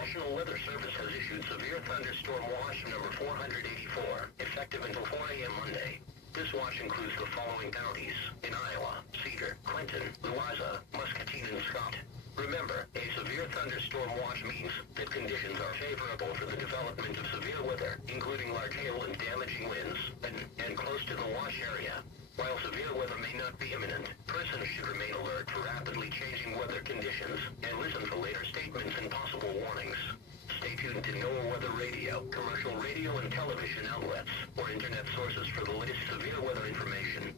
National Weather Service has issued severe thunderstorm watch number 484, effective until 4 a.m. Monday. This watch includes the following counties in Iowa: Cedar, Clinton, Louisa, Muscatine, and Scott. Remember, a severe thunderstorm watch means that conditions are favorable for the development of severe weather, including large hail and damaging winds, and close to the watch area. While severe weather may not be imminent, persons should remain alert for rapidly changing weather conditions and listen for later statements and possible warnings. Stay tuned to NOAA Weather Radio, commercial radio and television outlets, or internet sources for the latest severe weather information.